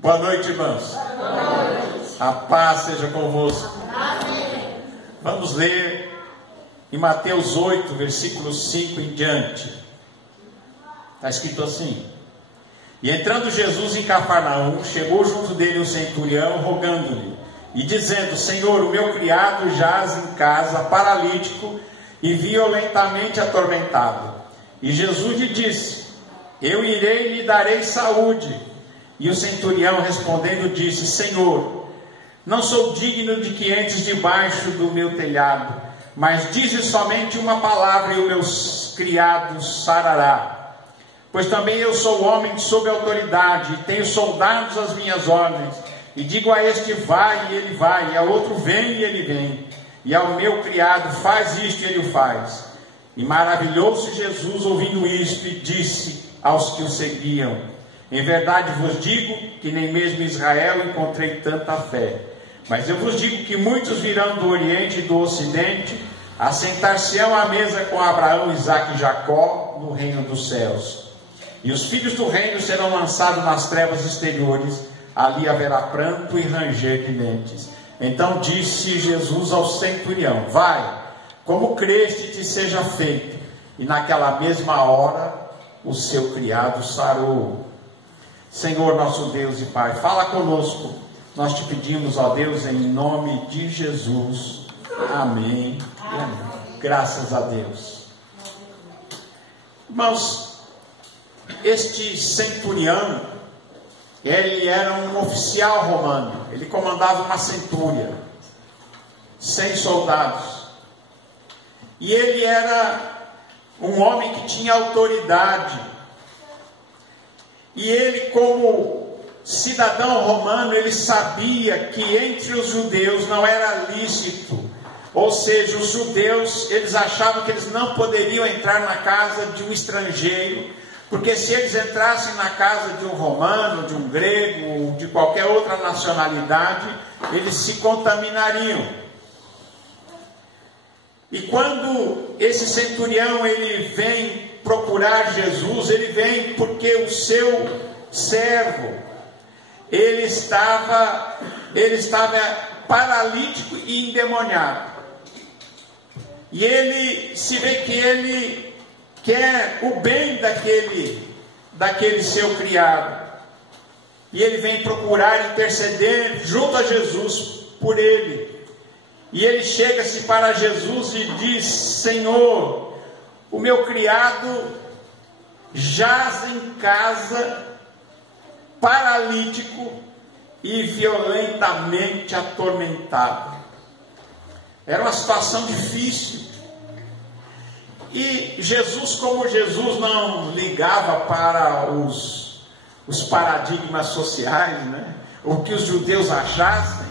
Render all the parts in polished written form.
Boa noite, irmãos. Boa noite. A paz seja convosco. Amém. Vamos ler em Mateus 8, versículos 5 em diante. Está escrito assim: E entrando Jesus em Cafarnaum, chegou junto dele um centurião, rogando-lhe, e dizendo: Senhor, o meu criado jaz em casa, paralítico e violentamente atormentado. E Jesus lhe disse: Eu irei e lhe darei saúde. E o centurião respondendo disse: Senhor, não sou digno de que entres debaixo do meu telhado, mas dize somente uma palavra e o meu criado sarará. Pois também eu sou homem sob autoridade, e tenho soldados às minhas ordens, e digo a este vai, e ele vai, e a outro vem, e ele vem, e ao meu criado faz isto, e ele o faz. E maravilhou-se Jesus ouvindo isto, e disse aos que o seguiam: Em verdade vos digo que nem mesmo em Israel encontrei tanta fé. Mas eu vos digo que muitos virão do Oriente e do Ocidente, assentar-se-ão à mesa com Abraão, Isaque e Jacó no reino dos céus. E os filhos do reino serão lançados nas trevas exteriores, ali haverá pranto e ranger de dentes. Então disse Jesus ao centurião: Vai, como creste te seja feito. E naquela mesma hora o seu criado sarou. Senhor nosso Deus e Pai, fala conosco, nós te pedimos, ó Deus, em nome de Jesus. Amém e amém. Graças a Deus. Irmãos, este centurião, ele era um oficial romano, ele comandava uma centúria, 100 soldados, e ele era um homem que tinha autoridade. E ele, como cidadão romano, ele sabia que entre os judeus não era lícito. Ou seja, os judeus, eles achavam que eles não poderiam entrar na casa de um estrangeiro, porque se eles entrassem na casa de um romano, de um grego, ou de qualquer outra nacionalidade, eles se contaminariam. E quando esse centurião ele vem procurar Jesus, ele vem porque o seu servo, ele estava paralítico e endemoniado. E ele se vê que ele quer o bem daquele seu criado. E ele vem procurar interceder junto a Jesus por ele. E ele chega-se para Jesus e diz: Senhor, o meu criado jaz em casa, paralítico e violentamente atormentado. Era uma situação difícil. E Jesus, como Jesus não ligava para os paradigmas sociais, né? O que os judeus achassem,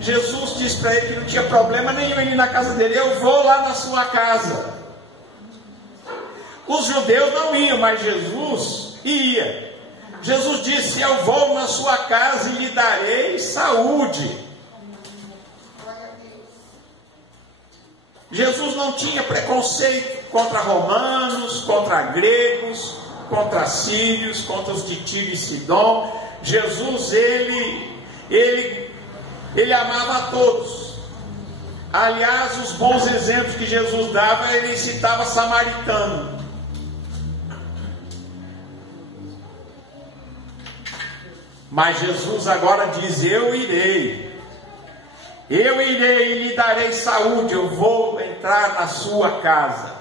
Jesus disse para ele que não tinha problema nenhum ir na casa dele. Eu vou lá na sua casa. Os judeus não iam, mas Jesus ia. Jesus disse: eu vou na sua casa e lhe darei saúde. Jesus não tinha preconceito contra romanos, contra gregos, contra sírios, contra os de Tiro e Sidom. Jesus, ele amava a todos. Aliás, os bons exemplos que Jesus dava, ele citava samaritano. Mas Jesus agora diz: eu irei e lhe darei saúde, eu vou entrar na sua casa.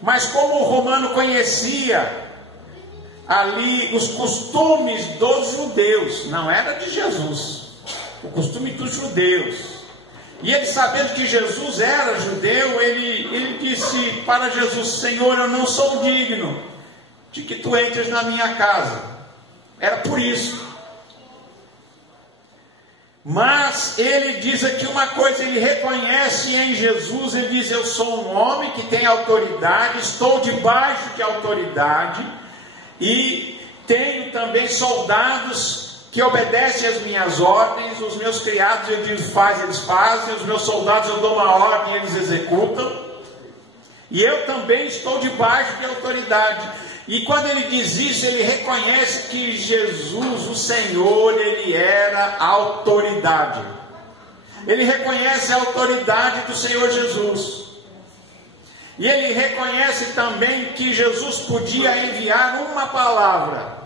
Mas como o romano conhecia ali os costumes dos judeus, não era de Jesus, o costume dos judeus, e ele, sabendo que Jesus era judeu, ele disse para Jesus: Senhor, eu não sou digno de que tu entres na minha casa. Era por isso. Mas ele diz aqui uma coisa, ele reconhece em Jesus, ele diz: eu sou um homem que tem autoridade, estou debaixo de autoridade, e tenho também soldados que obedecem às minhas ordens. Os meus criados, eu digo faz, eles fazem. Os meus soldados, eu dou uma ordem, eles executam. E eu também estou debaixo de autoridade. E quando ele diz isso, ele reconhece que Jesus, o Senhor, ele era a autoridade. Ele reconhece a autoridade do Senhor Jesus. E ele reconhece também que Jesus podia enviar uma palavra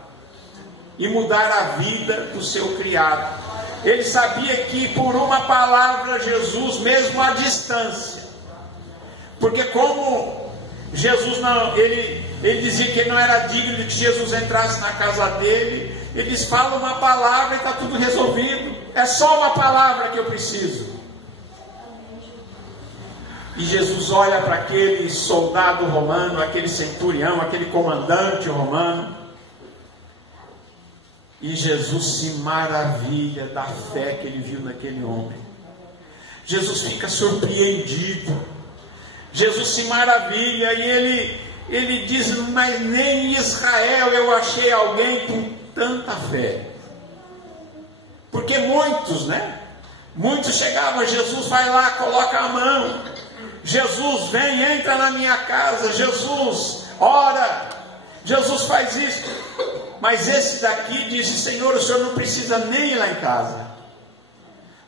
e mudar a vida do seu criado. Ele sabia que por uma palavra Jesus, mesmo à distância, porque como Jesus não, ele dizia que ele não era digno de que Jesus entrasse na casa dele, ele diz: fala uma palavra e está tudo resolvido, é só uma palavra que eu preciso. E Jesus olha para aquele soldado romano, aquele centurião, aquele comandante romano, e Jesus se maravilha da fé que ele viu naquele homem. Jesus fica surpreendido. Jesus se maravilha e ele diz: mas nem em Israel eu achei alguém com tanta fé. Porque muitos chegavam a Jesus: vai lá, coloca a mão. Jesus, vem, entra na minha casa. Jesus, ora. Jesus faz isso. Mas esse daqui disse: Senhor, o Senhor não precisa nem ir lá em casa.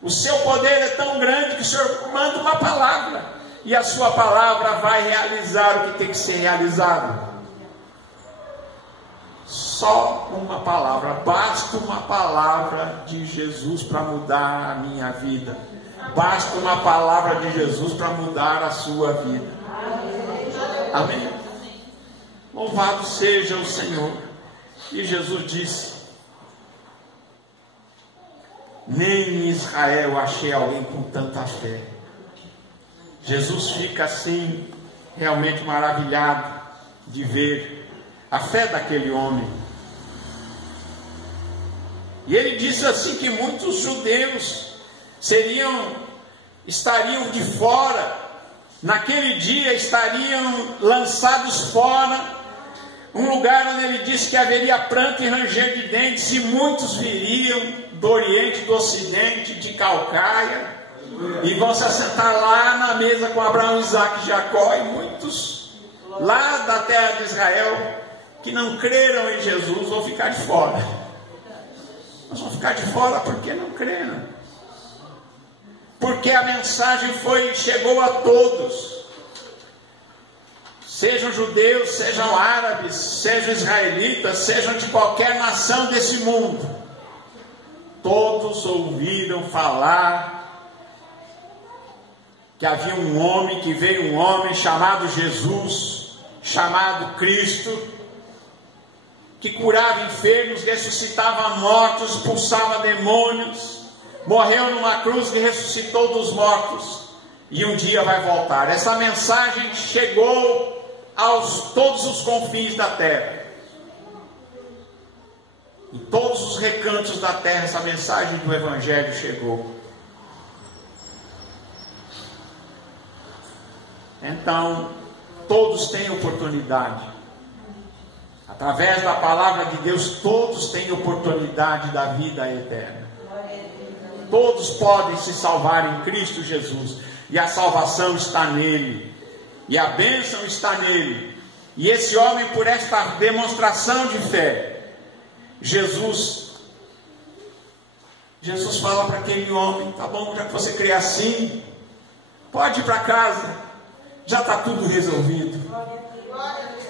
O seu poder é tão grande que o Senhor manda uma palavra, e a sua palavra vai realizar o que tem que ser realizado. Só uma palavra, basta uma palavra de Jesus para mudar a minha vida. Basta uma palavra de Jesus para mudar a sua vida. Amém? Louvado seja o Senhor. E Jesus disse: nem em Israel achei alguém com tanta fé. Jesus fica assim, realmente maravilhado de ver a fé daquele homem. E ele diz assim que muitos judeus estariam de fora, naquele dia estariam lançados fora, um lugar onde ele disse que haveria pranto e ranger de dentes, e muitos viriam do Oriente, do Ocidente, de Calcaia, e vão se assentar lá na mesa com Abraão, Isaac e Jacó, e muitos lá da terra de Israel que não creram em Jesus vão ficar de fora. Mas vão ficar de fora porque não creram, porque a mensagem chegou a todos. Sejam judeus, sejam árabes, sejam israelitas, sejam de qualquer nação desse mundo, todos ouviram falar que havia um homem chamado Jesus, chamado Cristo, que curava enfermos, ressuscitava mortos, expulsava demônios, morreu numa cruz e ressuscitou dos mortos, e um dia vai voltar. Essa mensagem chegou todos os confins da terra. Em todos os recantos da terra, essa mensagem do Evangelho chegou. Então, todos têm oportunidade. Através da palavra de Deus, todos têm oportunidade da vida eterna. Todos podem se salvar em Cristo Jesus. E a salvação está nele. E a bênção está nele. E esse homem, por esta demonstração de fé, Jesus fala para aquele homem: tá bom, já que você crê assim, pode ir para casa, já está tudo resolvido.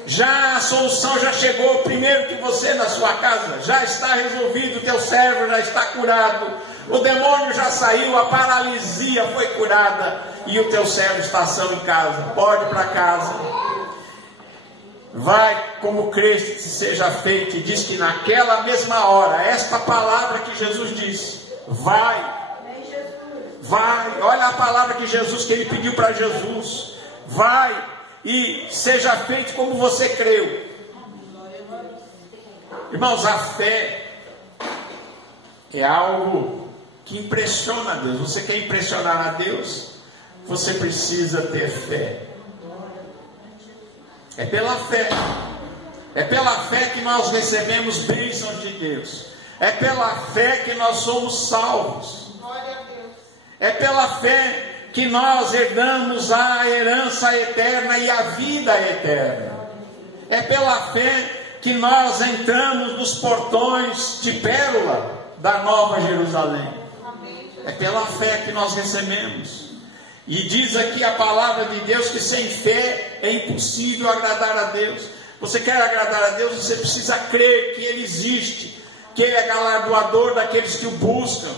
Já a solução já chegou primeiro que você na sua casa, já está resolvido, o teu servo já está curado, o demônio já saiu, a paralisia foi curada, e o teu servo está são em casa. Pode ir para casa, vai, como creste seja feito. E diz que naquela mesma hora, esta palavra que Jesus disse, vai, olha a palavra que ele pediu para Jesus, vai e seja feito como você creu. Irmãos, a fé é algo que impressiona a Deus. Você quer impressionar a Deus? Você precisa ter fé. É pela fé. É pela fé que nós recebemos bênçãos de Deus. É pela fé que nós somos salvos. É pela fé que nós herdamos a herança eterna e a vida eterna. É pela fé que nós entramos nos portões de pérola da Nova Jerusalém. É pela fé que nós recebemos. E diz aqui a palavra de Deus que sem fé é impossível agradar a Deus. Você quer agradar a Deus, você precisa crer que Ele existe, que Ele é galardoador daqueles que o buscam,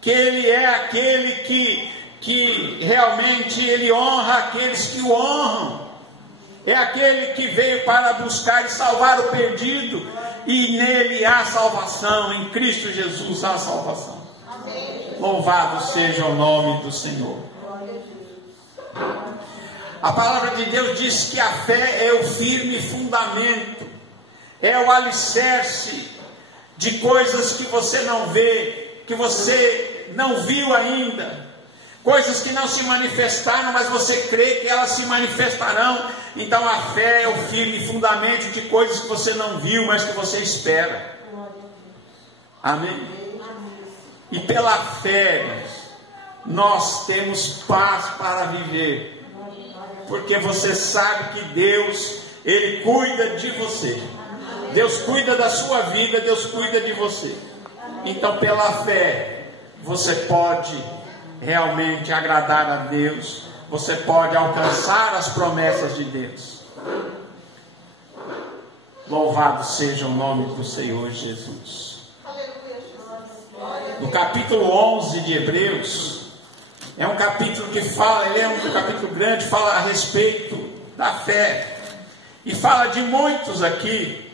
que Ele é aquele que realmente Ele honra aqueles que o honram. É aquele que veio para buscar e salvar o perdido, e nele há salvação, em Cristo Jesus há salvação. Louvado seja o nome do Senhor. A palavra de Deus diz que a fé é o firme fundamento, é o alicerce de coisas que você não vê, que você não viu ainda, coisas que não se manifestaram, mas você crê que elas se manifestarão. Então a fé é o firme fundamento de coisas que você não viu, mas que você espera. Amém? E pela fé nós temos paz para viver, porque você sabe que Deus, Ele cuida de você. Deus cuida da sua vida, Deus cuida de você. Então pela fé você pode realmente agradar a Deus, você pode alcançar as promessas de Deus. Louvado seja o nome do Senhor Jesus. No capítulo 11 de Hebreus, é um capítulo que fala, ele é um capítulo grande, fala a respeito da fé, e fala de muitos aqui,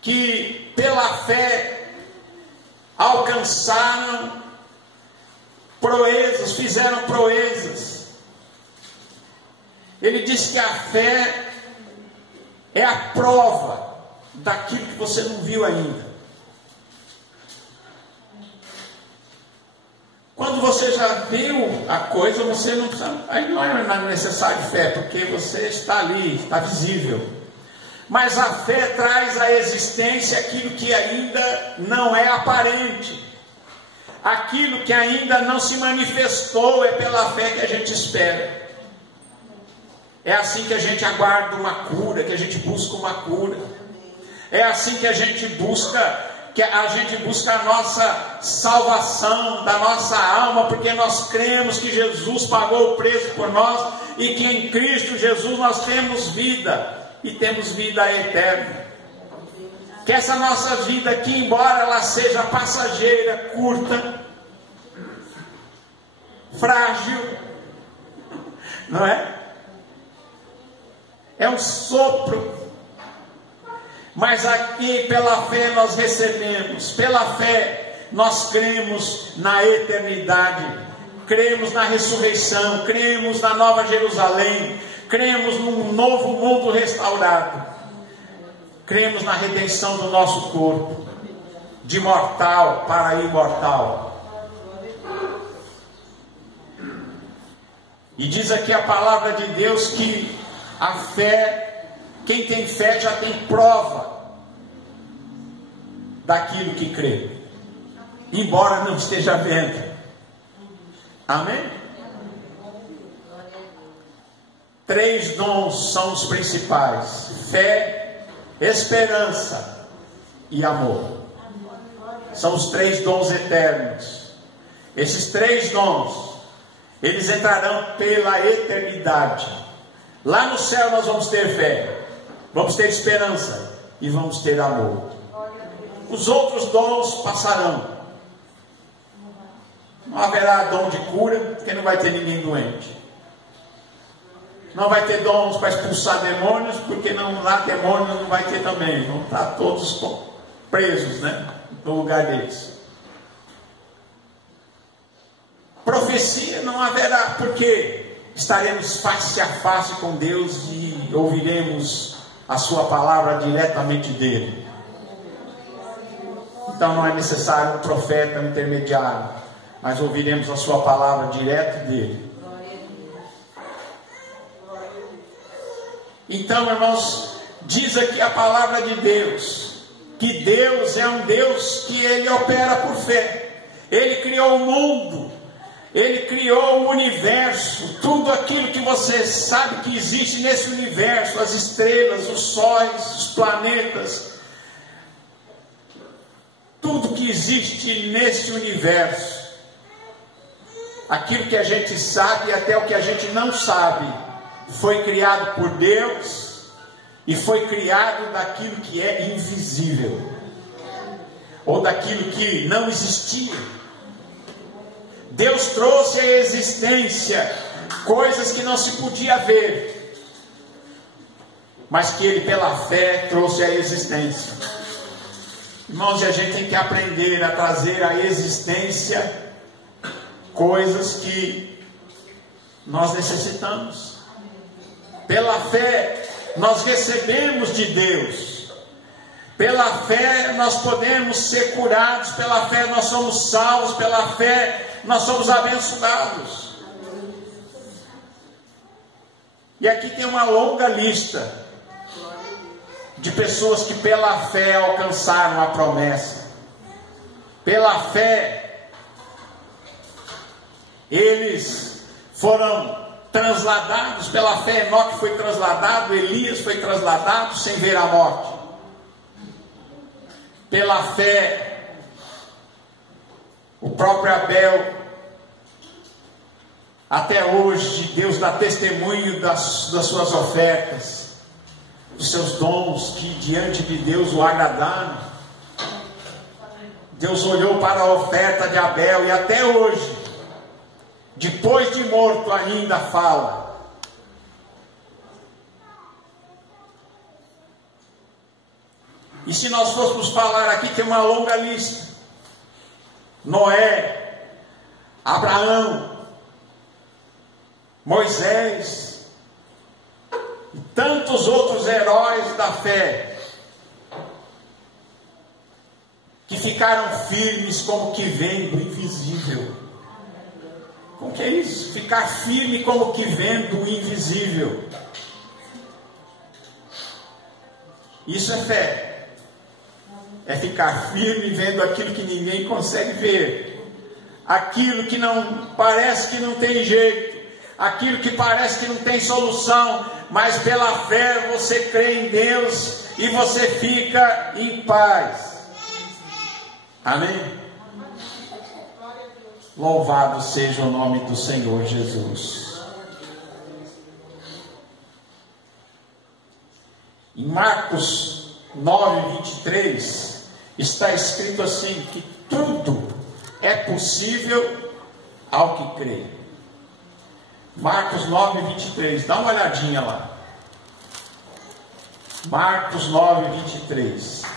que pela fé alcançaram proezas, fizeram proezas. Ele diz que a fé é a prova daquilo que você não viu ainda. Quando você já viu a coisa, você não precisa, aí não é necessário fé, porque você está ali, está visível. Mas a fé traz à existência aquilo que ainda não é aparente, aquilo que ainda não se manifestou. É pela fé que a gente espera. É assim que a gente aguarda uma cura, que a gente busca uma cura. É assim que a gente busca a nossa salvação da nossa alma, porque nós cremos que Jesus pagou o preço por nós, e que em Cristo Jesus nós temos vida, e temos vida eterna. Que essa nossa vida aqui, embora ela seja passageira, curta, frágil, não é? É um sopro. Mas aqui pela fé nós recebemos, pela fé nós cremos na eternidade, cremos na ressurreição, cremos na Nova Jerusalém, cremos num novo mundo restaurado, cremos na redenção do nosso corpo, de mortal para imortal. E diz aqui a palavra de Deus que a fé, quem tem fé já tem prova daquilo que crê, embora não esteja vendo. Amém? 3 dons são os principais: fé, esperança e amor. São os 3 dons eternos. Esses 3 dons, eles entrarão pela eternidade. Lá no céu nós vamos ter fé, vamos ter esperança e vamos ter amor. Os outros dons passarão. Não haverá dom de cura, porque não vai ter ninguém doente. Não vai ter dons para expulsar demônios, porque lá demônios não vai ter também. Vão estar todos presos, né, no lugar deles. Profecia não haverá, porque estaremos face a face com Deus e ouviremos a sua palavra diretamente dele. Então não é necessário um profeta intermediário, mas ouviremos a sua palavra direto dele. Então, irmãos, diz aqui a palavra de Deus, que Deus é um Deus que Ele opera por fé. Ele criou o mundo, Ele criou o universo, tudo aquilo que você sabe que existe nesse universo, as estrelas, os sóis, os planetas, tudo que existe nesse universo, aquilo que a gente sabe e até o que a gente não sabe, foi criado por Deus e foi criado daquilo que é invisível, ou daquilo que não existia. Deus trouxe à existência coisas que não se podia ver, mas que Ele pela fé trouxe à existência. Irmãos, a gente tem que aprender a trazer à existência coisas que nós necessitamos. Pela fé nós recebemos de Deus. Pela fé nós podemos ser curados, pela fé nós somos salvos, pela fé nós somos abençoados. E aqui tem uma longa lista de pessoas que pela fé alcançaram a promessa. Pela fé eles foram transladados, pela fé Enoque foi trasladado, Elias foi trasladado sem ver a morte. Pela fé, o próprio Abel, até hoje, Deus dá testemunho das suas ofertas, dos seus dons que diante de Deus o agradaram. Deus olhou para a oferta de Abel e até hoje, depois de morto, ainda fala. E se nós fôssemos falar aqui, tem uma longa lista. Noé, Abraão, Moisés, e tantos outros heróis da fé, que ficaram firmes como que vem do invisível. O que é isso? Ficar firme como que vendo o invisível. Isso é fé. É ficar firme vendo aquilo que ninguém consegue ver. Aquilo que não parece que não tem jeito. Aquilo que parece que não tem solução. Mas pela fé você crê em Deus e você fica em paz. Amém? Louvado seja o nome do Senhor Jesus. Em Marcos 9:23 está escrito assim, que tudo é possível ao que crê. Marcos 9:23, dá uma olhadinha lá. Marcos 9:23.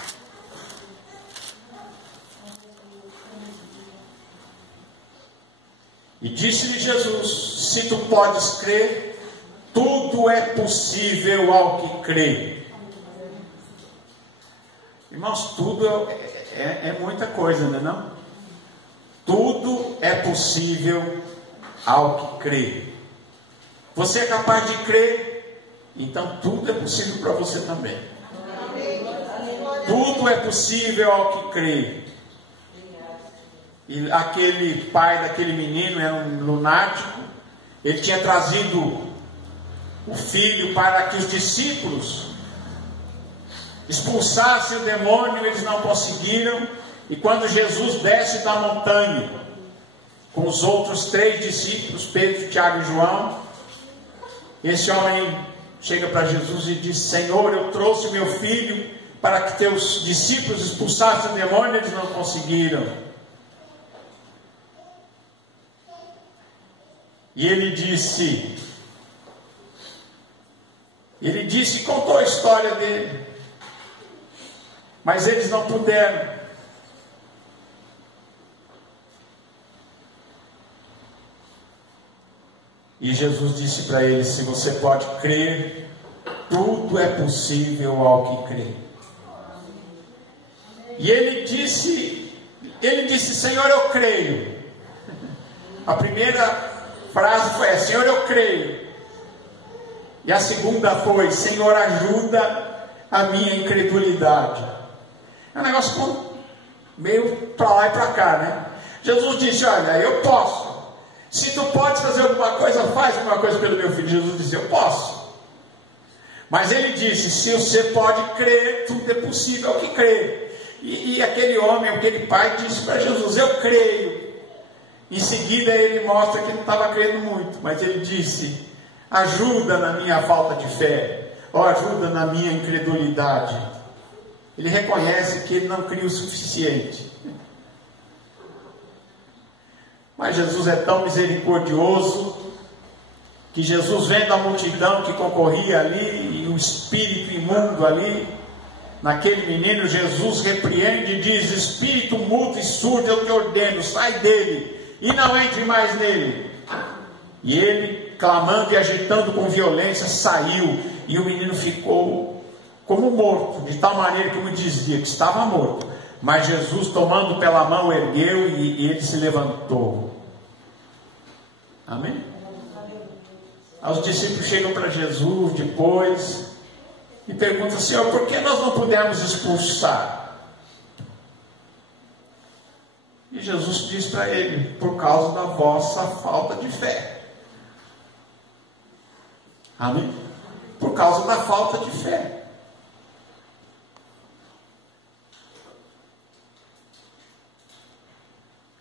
E disse-lhe Jesus: se tu podes crer, tudo é possível ao que crê. Irmãos, tudo é muita coisa, não é não? Tudo é possível ao que crê. Você é capaz de crer, então tudo é possível para você também. Tudo é possível ao que crê. E aquele pai daquele menino era um lunático. Ele tinha trazido o filho para que os discípulos expulsassem o demônio. Eles não conseguiram. E quando Jesus desce da montanha com os outros 3 discípulos, Pedro, Tiago e João, esse homem chega para Jesus e diz: Senhor, eu trouxe meu filho para que teus discípulos expulsassem o demônio. Eles não conseguiram. E ele disse, contou a história dele, mas eles não puderam. E Jesus disse para ele: se você pode crer, tudo é possível ao que crê. E ele disse, Senhor, eu creio. A primeira frase foi: Senhor, eu creio. E a segunda foi: Senhor, ajuda a minha incredulidade. É um negócio meio para lá e para cá, né? Jesus disse: olha, eu posso. Se tu pode fazer alguma coisa, faz alguma coisa pelo meu filho. Jesus disse: eu posso. Mas ele disse: se você pode crer, tudo é possível ao que crê. E aquele homem, aquele pai disse para Jesus: eu creio. Em seguida ele mostra que não estava crendo muito, mas ele disse: ajuda na minha falta de fé, ou ajuda na minha incredulidade. Ele reconhece que ele não cria o suficiente. Mas Jesus é tão misericordioso, que Jesus, vendo a multidão que concorria ali, e o espírito imundo ali, naquele menino, Jesus repreende e diz: espírito mudo e surdo, eu te ordeno, sai dele, e não entre mais nele. E ele, clamando e agitando com violência, saiu, e o menino ficou como morto, de tal maneira que me dizia que estava morto. Mas Jesus, tomando pela mão, ergueu e ele se levantou. Amém? Os discípulos chegam para Jesus depois e perguntam: Senhor, por que nós não pudemos expulsar? E Jesus diz para ele: por causa da vossa falta de fé. Amém? Por causa da falta de fé.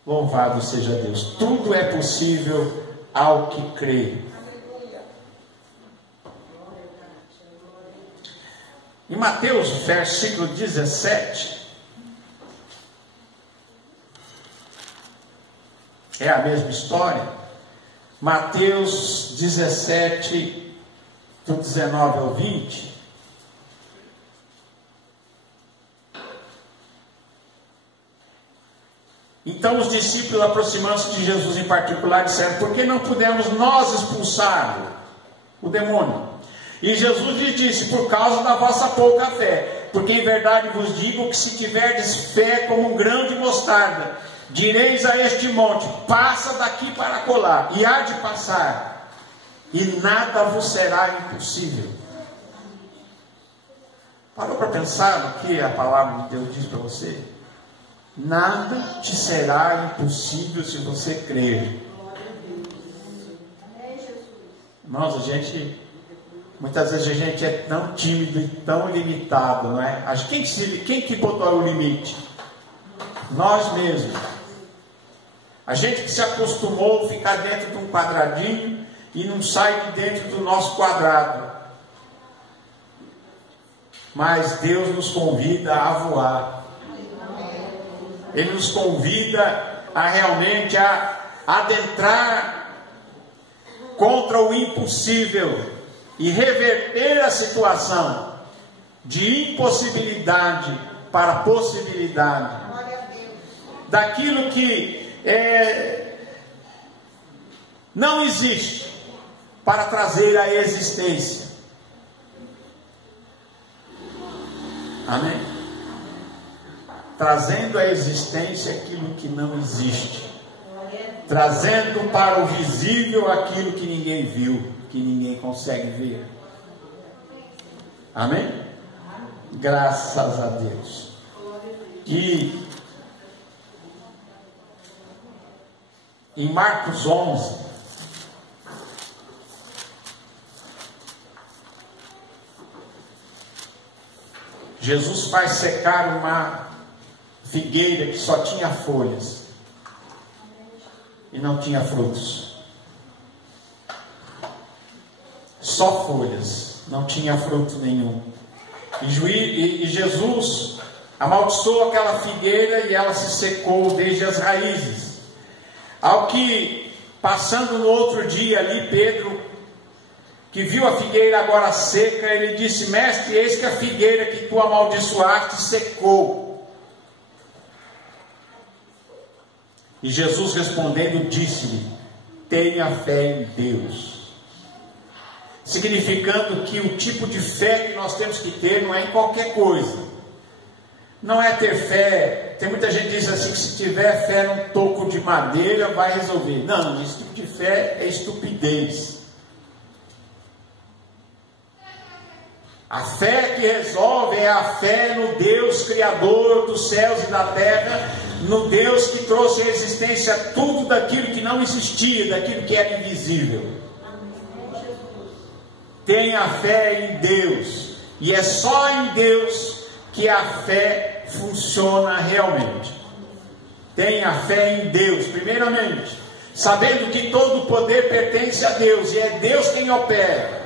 Louvado seja Deus. Tudo é possível ao que crê. Em Mateus, versículo 17, é a mesma história. Mateus 17, do 19 ao 20. Então os discípulos, aproximando-se de Jesus em particular, disseram: por que não pudemos nós expulsar o demônio? E Jesus lhe disse: por causa da vossa pouca fé. Porque em verdade vos digo que se tiverdes fé como um grão de mostarda, direis a este monte: passa daqui para acolá, e há de passar, e nada vos será impossível. Parou para pensar no que a palavra de Deus diz para você? Nada te será impossível se você crer. Irmãos, muitas vezes a gente é tão tímido e tão limitado, não é? Quem que botou o limite? Nós mesmos. A gente que se acostumou a ficar dentro de um quadradinho e não sai de dentro do nosso quadrado. Mas Deus nos convida a voar. Ele nos convida a realmente adentrar contra o impossível e reverter a situação de impossibilidade para possibilidade. Daquilo que não existe, para trazer a existência. Amém? Trazendo à existência aquilo que não existe, trazendo para o visível aquilo que ninguém viu, que ninguém consegue ver. Amém? Graças a Deus. E em Marcos 11, Jesus faz secar uma figueira que só tinha folhas e não tinha frutos. Só folhas, não tinha fruto nenhum. E Jesus amaldiçoou aquela figueira e ela se secou desde as raízes. Ao que, passando no outro dia ali, Pedro, que viu a figueira agora seca, ele disse: mestre, eis que a figueira que tu amaldiçoaste secou. E Jesus respondendo disse-lhe: tenha fé em Deus. Significando que o tipo de fé que nós temos que ter não é em qualquer coisa. Não é ter fé. Tem muita gente que diz assim, que se tiver fé num toco de madeira vai resolver. Não, esse tipo de fé é estupidez. A fé que resolve é a fé no Deus Criador dos céus e da terra, no Deus que trouxe à existência tudo daquilo que não existia, daquilo que era invisível. Tenha fé em Deus, e é só em Deus que a fé funciona realmente. Tenha fé em Deus, primeiramente, sabendo que todo o poder pertence a Deus, e é Deus quem opera.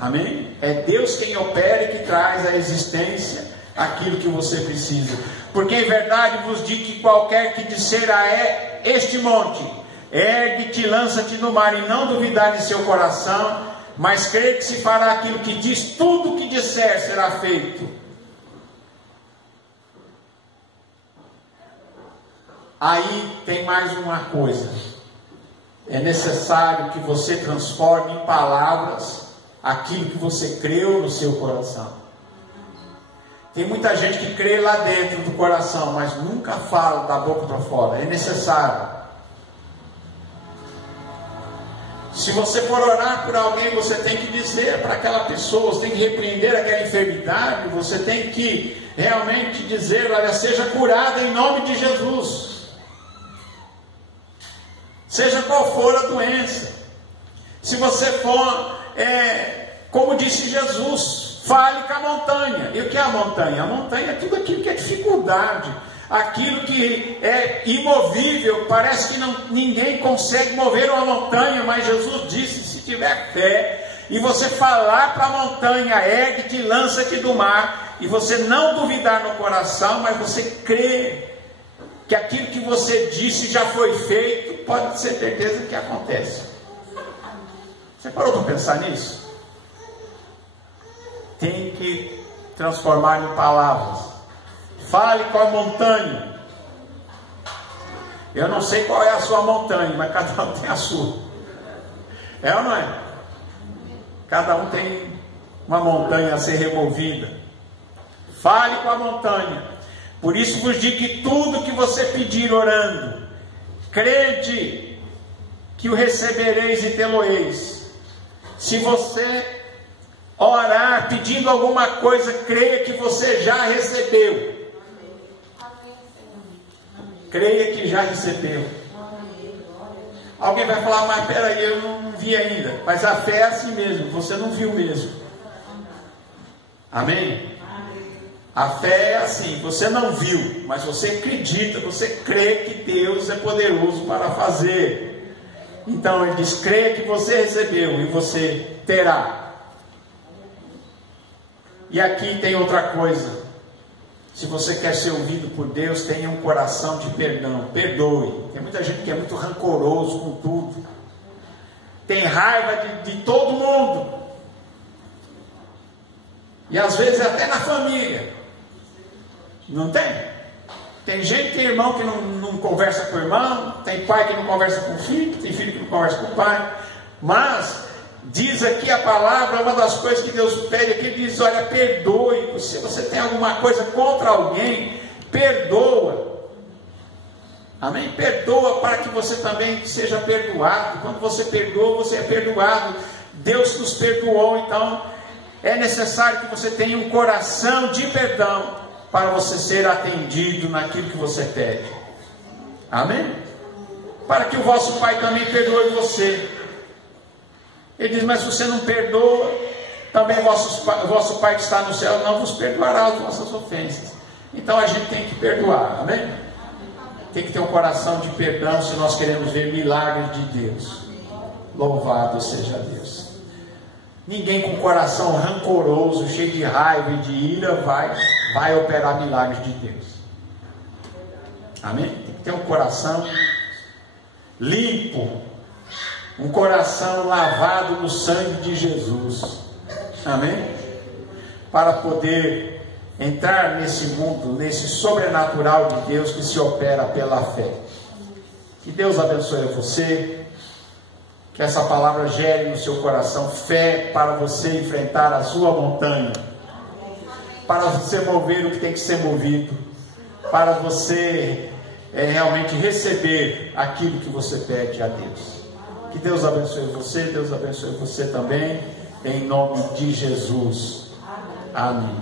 Amém? É Deus quem opera e que traz à existência aquilo que você precisa. Porque em verdade vos digo que qualquer que disser a este monte, ergue-te, lança-te no mar, e não duvidar em seu coração, mas crer que se fará aquilo que diz, tudo o que disser será feito. Aí tem mais uma coisa. É necessário que você transforme em palavras aquilo que você creu no seu coração. Tem muita gente que crê lá dentro do coração, mas nunca fala da boca para fora. É necessário. Se você for orar por alguém, você tem que dizer para aquela pessoa, você tem que repreender aquela enfermidade, você tem que realmente dizer, olha, seja curada em nome de Jesus. Seja qual for a doença. Se você for, como disse Jesus, fale com a montanha. E o que é a montanha? A montanha é tudo aquilo que é dificuldade, aquilo que é imovível. Parece que ninguém consegue mover uma montanha, mas Jesus disse, se tiver fé, e você falar para a montanha, ergue-te, lança-te do mar, e você não duvidar no coração, mas você crê que aquilo que você disse já foi feito, pode ter certeza que acontece. Você parou para pensar nisso? Tem que transformar em palavras. Fale com a montanha. Eu não sei qual é a sua montanha, mas cada um tem a sua. É ou não é? Cada um tem uma montanha a ser removida. Fale com a montanha. Por isso vos digo que tudo que você pedir orando, crede que o recebereis e tê-lo-eis. Se você orar pedindo alguma coisa, creia que você já recebeu. Creia que já recebeu. Alguém vai falar, mas peraí, eu não vi ainda. Mas a fé é assim mesmo, você não viu mesmo. Amém? A fé é assim, você não viu, mas você acredita, você crê que Deus é poderoso para fazer. Então ele diz, creia que você recebeu e você terá. E aqui tem outra coisa. Se você quer ser ouvido por Deus, tenha um coração de perdão, perdoe. Tem muita gente que é muito rancoroso com tudo, tem raiva de todo mundo, e às vezes até na família. Não tem? Tem gente, tem irmão que não conversa com o irmão, tem pai que não conversa com o filho, tem filho que não conversa com o pai. Mas diz aqui a palavra, uma das coisas que Deus pede aqui, diz, olha, perdoe. Se você tem alguma coisa contra alguém, perdoa. Amém? Perdoa para que você também seja perdoado. Quando você perdoa, você é perdoado. Deus nos perdoou, então é necessário que você tenha um coração de perdão para você ser atendido naquilo que você pede. Amém? Para que o vosso Pai também perdoe você. Ele diz, mas se você não perdoa, também o vosso Pai que está no céu não vos perdoará as vossas ofensas. Então a gente tem que perdoar, amém? Tem que ter um coração de perdão se nós queremos ver milagres de Deus. Louvado seja Deus. Ninguém com coração rancoroso, cheio de raiva e de ira vai operar milagres de Deus. Amém? Tem que ter um coração limpo, um coração lavado no sangue de Jesus. Amém? Para poder entrar nesse mundo, nesse sobrenatural de Deus que se opera pela fé. Que Deus abençoe você. Que essa palavra gere no seu coração fé para você enfrentar a sua montanha, para você mover o que tem que ser movido, para você realmente receber aquilo que você pede a Deus. Que Deus abençoe você, Deus abençoe você também, em nome de Jesus. Amém.